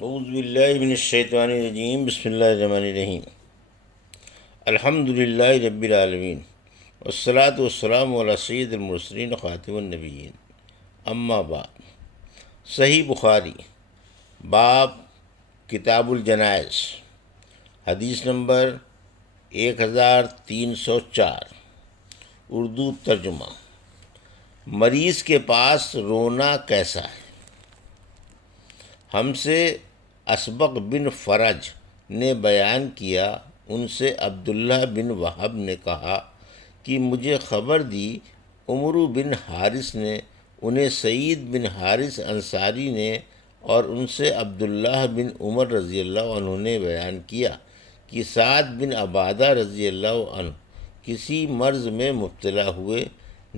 اعوذ باللہ من الشیطان الرجیم، بسم اللہ الرحمن الرحیم۔ الحمد للہ رب العالمین، والصلاة والسلام علی سید المرسلین خاتم النبیین، اما بعد۔ صحیح بخاری، باب کتاب الجنائز، حدیث نمبر 1304، اردو ترجمہ۔ مریض کے پاس رونا کیسا ہے؟ ہم سے اسبق بن فرج نے بیان کیا، ان سے عبداللہ بن وہب نے کہا کہ مجھے خبر دی عمرو بن حارث نے، انہیں سعید بن حارث انصاری نے، اور ان سے عبداللہ بن عمر رضی اللہ عنہ نے بیان کیا کہ سعد بن عبادہ رضی اللہ عنہ کسی مرض میں مبتلا ہوئے۔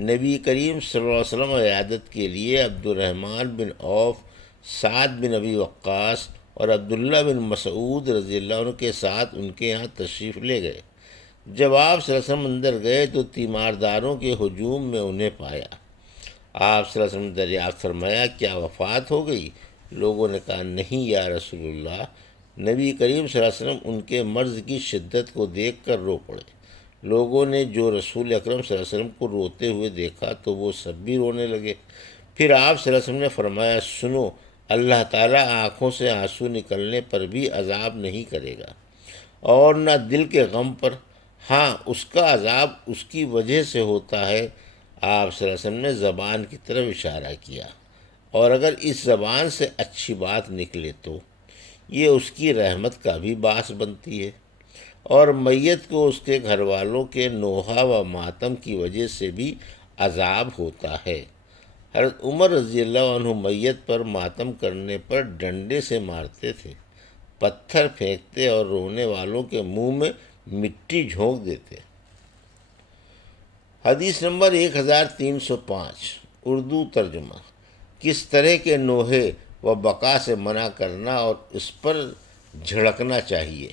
نبی کریم صلی اللہ علیہ وسلم عیادت کے لیے عبد الرحمن بن عوف، سعد بن ابی وقاص اور عبداللہ بن مسعود رضی اللہ عنہ کے ساتھ ان کے یہاں تشریف لے گئے۔ جب آپ صلی اللہ علیہ وسلم اندر گئے تو تیمارداروں کے ہجوم میں انہیں پایا۔ آپ صلی اللہ علیہ وسلم نے دریافت فرمایا، کیا وفات ہو گئی؟ لوگوں نے کہا، نہیں یا رسول اللہ۔ نبی کریم صلی اللہ علیہ وسلم ان کے مرض کی شدت کو دیکھ کر رو پڑے۔ لوگوں نے جو رسول اکرم صلی اللہ علیہ وسلم کو روتے ہوئے دیکھا تو وہ سب بھی رونے لگے۔ پھر آپ صلی اللہ علیہ وسلم نے فرمایا، سنو، اللہ تعالیٰ آنکھوں سے آنسو نکلنے پر بھی عذاب نہیں کرے گا، اور نہ دل کے غم پر، ہاں اس کا عذاب اس کی وجہ سے ہوتا ہے۔ آپ صلی اللہ علیہ وسلم نے زبان کی طرف اشارہ کیا، اور اگر اس زبان سے اچھی بات نکلے تو یہ اس کی رحمت کا بھی باعث بنتی ہے، اور میت کو اس کے گھر والوں کے نوحہ و ماتم کی وجہ سے بھی عذاب ہوتا ہے۔ حضرت عمر رضی اللہ عنہ میت پر ماتم کرنے پر ڈنڈے سے مارتے تھے، پتھر پھینکتے اور رونے والوں کے منہ میں مٹی جھونک دیتے۔ حدیث نمبر 1305، اردو ترجمہ۔ کس طرح کے نوحے و بقا سے منع کرنا اور اس پر جھڑکنا چاہیے؟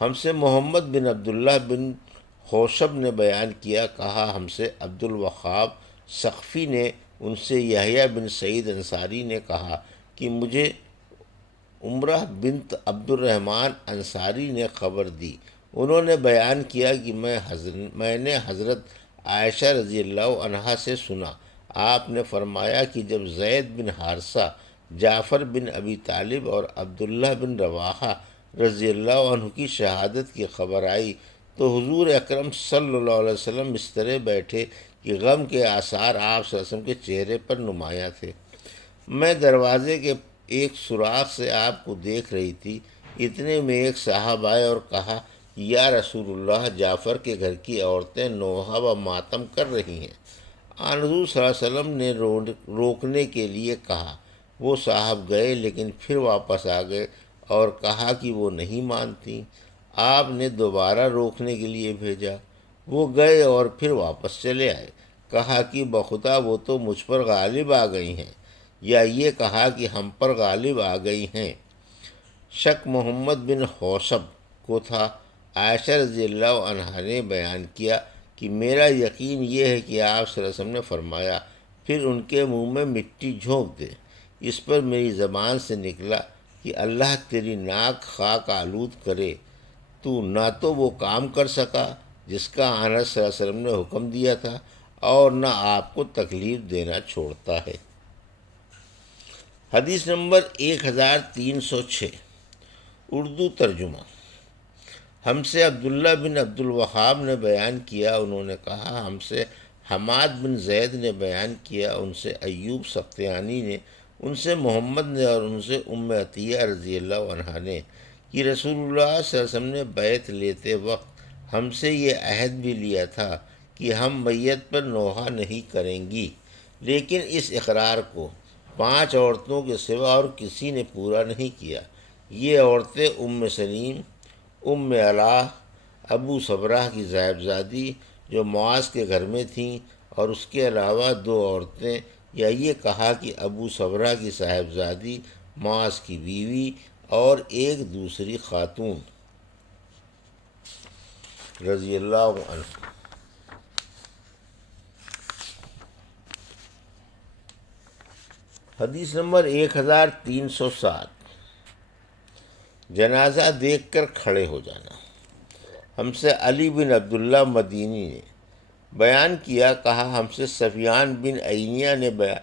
ہم سے محمد بن عبداللہ بن خوشب نے بیان کیا، کہا ہم سے عبد الوہاب سقفی نے، ان سے یحییٰ بن سعید انصاری نے کہا کہ مجھے عمرہ بنت عبد الرحمن انصاری نے خبر دی۔ انہوں نے بیان کیا کہ میں نے حضرت عائشہ رضی اللہ عنہا سے سنا، آپ نے فرمایا کہ جب زید بن حارثہ، جعفر بن ابی طالب اور عبداللہ بن رواحہ رضی اللہ عنہ کی شہادت کی خبر آئی تو حضور اکرم صلی اللہ علیہ وسلم اس طرح بیٹھے کہ غم کے آثار آپ صلی اللہ علیہ وسلم کے چہرے پر نمایاں تھے۔ میں دروازے کے ایک سوراخ سے آپ کو دیکھ رہی تھی، اتنے میں ایک صاحب آئے اور کہا، یا رسول اللہ، جعفر کے گھر کی عورتیں نوحہ و ماتم کر رہی ہیں۔ آن حضور صلی اللہ علیہ وسلم نے روکنے کے لیے کہا۔ وہ صاحب گئے لیکن پھر واپس آ گئے اور کہا کہ وہ نہیں مانتی۔ آپ نے دوبارہ روکنے کے لیے بھیجا، وہ گئے اور پھر واپس چلے آئے۔ کہا کہ بخدا وہ تو مجھ پر غالب آ گئی ہیں، یا یہ کہا کہ ہم پر غالب آ گئی ہیں۔ شک محمد بن حوشب کو تھا۔ عائشہ رضی اللہ عنہا نے بیان کیا کہ میرا یقین یہ ہے کہ آپ صلی اللہ علیہ وسلم نے فرمایا، پھر ان کے منہ میں مٹی جھونک دے۔ اس پر میری زبان سے نکلا کہ اللہ تیری ناک خاک آلود کرے، تو نہ تو وہ کام کر سکا جس کا آنس صلی اللہ علیہ وسلم نے حکم دیا تھا، اور نہ آپ کو تکلیف دینا چھوڑتا ہے۔ حدیث نمبر 1306، اردو ترجمہ۔ ہم سے عبداللہ بن عبد الوہاب نے بیان کیا، انہوں نے کہا ہم سے حماد بن زید نے بیان کیا، ان سے ایوب سختیانی نے، ان سے محمد نے، اور ان سے ام عطیہ رضی اللہ عنہا نے کہ رسول اللہ صلی اللہ علیہ وسلم نے بیعت لیتے وقت ہم سے یہ عہد بھی لیا تھا کہ ہم میت پر نوحہ نہیں کریں گی، لیکن اس اقرار کو 5 عورتوں کے سوا اور کسی نے پورا نہیں کیا۔ یہ عورتیں ام سلیم، ام علا، ابو صبرہ کی صاحبزادی جو معاذ کے گھر میں تھیں، اور اس کے علاوہ 2 عورتیں، یا یہ کہا کہ ابو صبرہ کی صاحبزادی، معاذ کی بیوی، اور ایک دوسری خاتون رضی اللہ عنہ۔ حدیث نمبر 1307، جنازہ دیکھ کر کھڑے ہو جانا۔ ہم سے علی بن عبداللہ مدینی نے بیان کیا، کہا ہم سے سفیان بن عینیہ نے بیان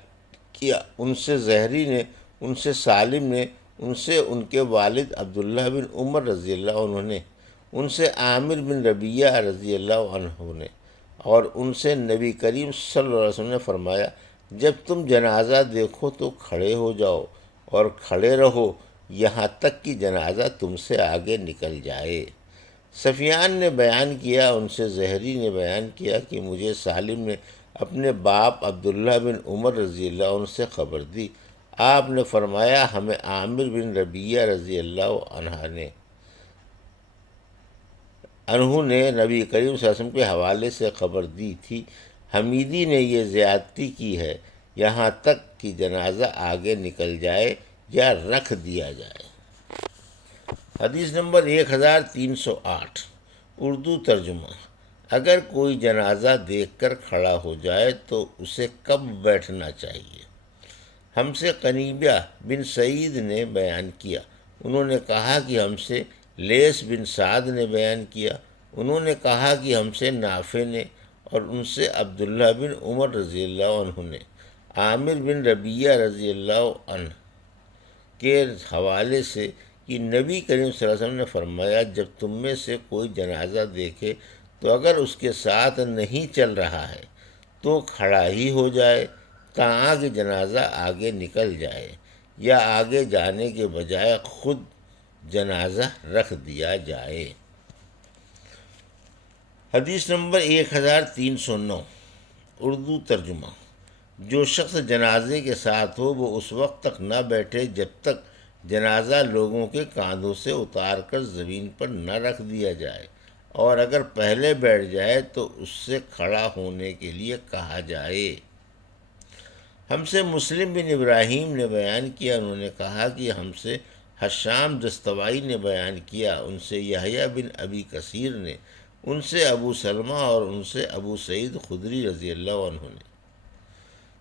کیا، ان سے زہری نے، ان سے سالم نے، ان سے ان کے والد عبداللہ بن عمر رضی اللہ عنہ نے، ان سے عامر بن ربیہ رضی اللہ عنہ نے، اور ان سے نبی کریم صلی اللہ علیہ وسلم نے فرمایا، جب تم جنازہ دیکھو تو کھڑے ہو جاؤ اور کھڑے رہو یہاں تک کہ جنازہ تم سے آگے نکل جائے۔ سفیان نے بیان کیا، ان سے زہری نے بیان کیا کہ مجھے سالم نے اپنے باپ عبداللہ بن عمر رضی اللہ عنہ سے خبر دی۔ آپ نے فرمایا، ہمیں عامر بن ربیہ رضی اللہ عنہ نے نبی کریم صلی اللہ علیہ وسلم کے حوالے سے خبر دی تھی، حمیدی نے یہ زیادتی کی ہے یہاں تک کہ جنازہ آگے نکل جائے یا رکھ دیا جائے۔ حدیث نمبر 1308، اردو ترجمہ۔ اگر کوئی جنازہ دیکھ کر کھڑا ہو جائے تو اسے کب بیٹھنا چاہیے؟ ہم سے قنیبہ بن سعید نے بیان کیا، انہوں نے کہا کہ ہم سے لیث بن سعد نے بیان کیا، انہوں نے کہا کہ ہم سے نافع نے، اور ان سے عبداللہ بن عمر رضی اللہ عنہ نے عامر بن ربیہ رضی اللہ عنہ کے حوالے سے کہ نبی کریم صلی اللہ علیہ وسلم نے فرمایا، جب تم میں سے کوئی جنازہ دیکھے تو اگر اس کے ساتھ نہیں چل رہا ہے تو کھڑا ہی ہو جائے تاکہ جنازہ آگے نکل جائے، یا آگے جانے کے بجائے خود جنازہ رکھ دیا جائے۔ حدیث نمبر 1309، اردو ترجمہ۔ جو شخص جنازے کے ساتھ ہو وہ اس وقت تک نہ بیٹھے جب تک جنازہ لوگوں کے کاندھوں سے اتار کر زمین پر نہ رکھ دیا جائے، اور اگر پہلے بیٹھ جائے تو اس سے کھڑا ہونے کے لیے کہا جائے۔ ہم سے مسلم بن ابراہیم نے بیان کیا، انہوں نے کہا کہ ہم سے حشام دستوائی نے بیان کیا، ان سے یحییٰ بن ابی کثیر نے، ان سے ابو سلمہ اور ان سے ابو سعید خدری رضی اللہ عنہ نے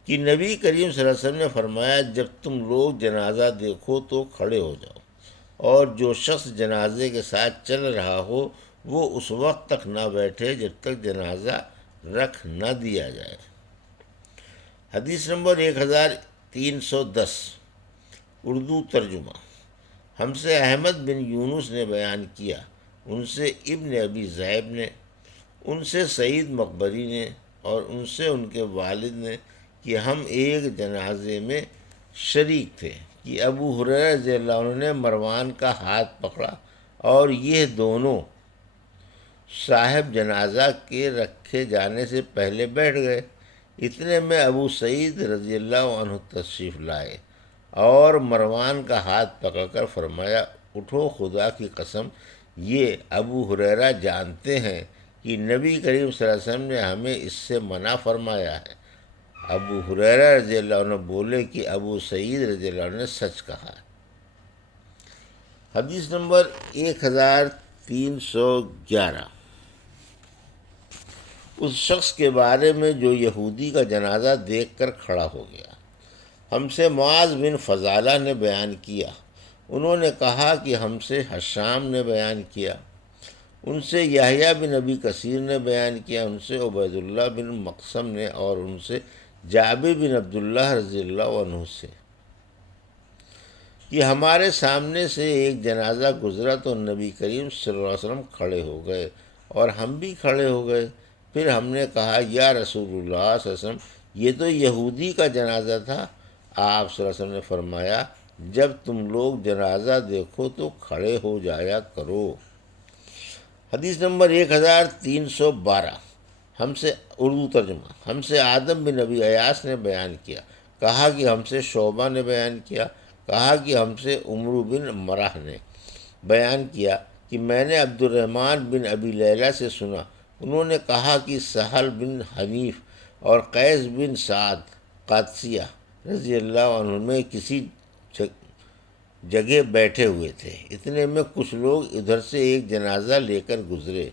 کہ نبی کریم صلی اللہ علیہ وسلم نے فرمایا، جب تم لوگ جنازہ دیکھو تو کھڑے ہو جاؤ، اور جو شخص جنازے کے ساتھ چل رہا ہو وہ اس وقت تک نہ بیٹھے جب تک جنازہ رکھ نہ دیا جائے۔ حدیث نمبر 1310، اردو ترجمہ۔ ہم سے احمد بن یونس نے بیان کیا، ان سے ابن ابی ذئب نے، ان سے سعید مقبری نے، اور ان سے ان کے والد نے کہ ہم ایک جنازے میں شریک تھے کہ ابو ہریرہ رضی اللہ عنہ نے مروان کا ہاتھ پکڑا اور یہ دونوں صاحب جنازہ کے رکھے جانے سے پہلے بیٹھ گئے۔ اتنے میں ابو سعید رضی اللہ عنہ تشریف لائے اور مروان کا ہاتھ پکڑ کر فرمایا، اٹھو، خدا کی قسم یہ ابو ہریرہ جانتے ہیں کہ نبی کریم صلی اللہ علیہ وسلم نے ہمیں اس سے منع فرمایا ہے۔ ابو ہریرہ رضی اللہ عنہ بولے کہ ابو سعید رضی اللہ عنہ نے سچ کہا۔ حدیث نمبر 1311، اس شخص کے بارے میں جو یہودی کا جنازہ دیکھ کر کھڑا ہو گیا۔ ہم سے معاذ بن فضالہ نے بیان کیا، انہوں نے کہا کہ ہم سے حشام نے بیان کیا، ان سے یحییٰ بن ابی کثیر نے بیان کیا، ان سے عبید اللہ بن مقسم نے، اور ان سے جابر بن عبداللہ رضی اللہ عنہ سے کہ ہمارے سامنے سے ایک جنازہ گزرا تو نبی کریم صلی اللہ علیہ وسلم کھڑے ہو گئے اور ہم بھی کھڑے ہو گئے۔ پھر ہم نے کہا، یا رسول اللہ صلی اللہ علیہ وسلم، یہ تو یہودی کا جنازہ تھا۔ آپ صلی اللہ علیہ وسلم نے فرمایا، جب تم لوگ جنازہ دیکھو تو کھڑے ہو جایا کرو۔ حدیث نمبر 1312، ہم سے اردو ترجمہ۔ ہم سے آدم بن ابی ایاس نے بیان کیا، کہا کہ ہم سے شعبہ نے بیان کیا، کہا کہ ہم سے عمرو بن مرہ نے بیان کیا کہ میں نے عبد الرحمن بن ابی لیلہ سے سنا، انہوں نے کہا کہ سہل بن حنیف اور قیس بن سعد قادسیہ رضی اللہ عنہ میں کسی جگہ بیٹھے ہوئے تھے، اتنے میں کچھ لوگ ادھر سے ایک جنازہ لے کر گزرے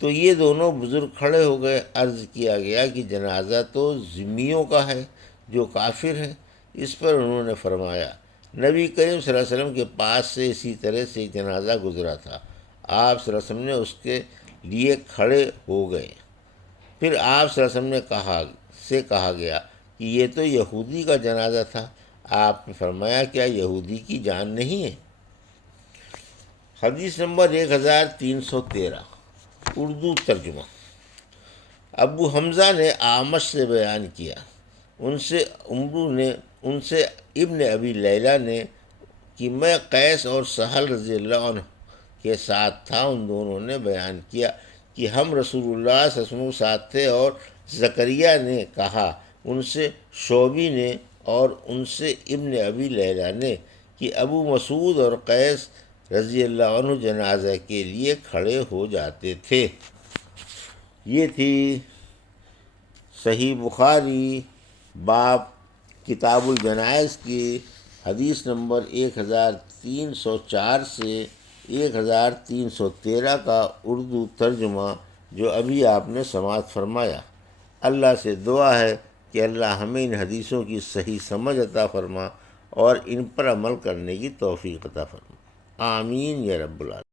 تو یہ دونوں بزرگ کھڑے ہو گئے۔ عرض کیا گیا کہ جنازہ تو ذمیوں کا ہے جو کافر ہے۔ اس پر انہوں نے فرمایا، نبی کریم صلی اللہ علیہ وسلم کے پاس سے اسی طرح سے ایک جنازہ گزرا تھا۔ آپ صلی اللہ علیہ وسلم نے اس کے لیے کھڑے ہو گئے۔ پھر آپ صلی اللہ علیہ وسلم نے کہا گیا کہ یہ تو یہودی کا جنازہ تھا۔ آپ نے فرمایا کیا یہودی کی جان نہیں ہے؟ حدیث نمبر 1313 اردو ترجمہ۔ ابو حمزہ نے اعمش سے بیان کیا، ان سے ابن ابی لیلہ نے کہ میں قیس اور سہل رضی اللہ عنہ کے ساتھ تھا۔ ان دونوں نے بیان کیا کہ ہم رسول اللہ صلی اللہ علیہ وسلم کے ساتھ تھے، اور زکریا نے کہا ان سے شعبی نے اور ان سے ابن ابی لیلہ نے کہ ابو مسعود اور قیس رضی اللہ عنہ جنازہ کے لیے کھڑے ہو جاتے تھے۔ یہ تھی صحیح بخاری باب کتاب الجنائز کی حدیث نمبر 1304 سے 1313 کا اردو ترجمہ جو ابھی آپ نے سماعت فرمایا۔ اللہ سے دعا ہے کہ اللہ ہمیں ان حدیثوں کی صحیح سمجھ عطا فرما اور ان پر عمل کرنے کی توفیق عطا فرما۔ آمین یا رب العالمین۔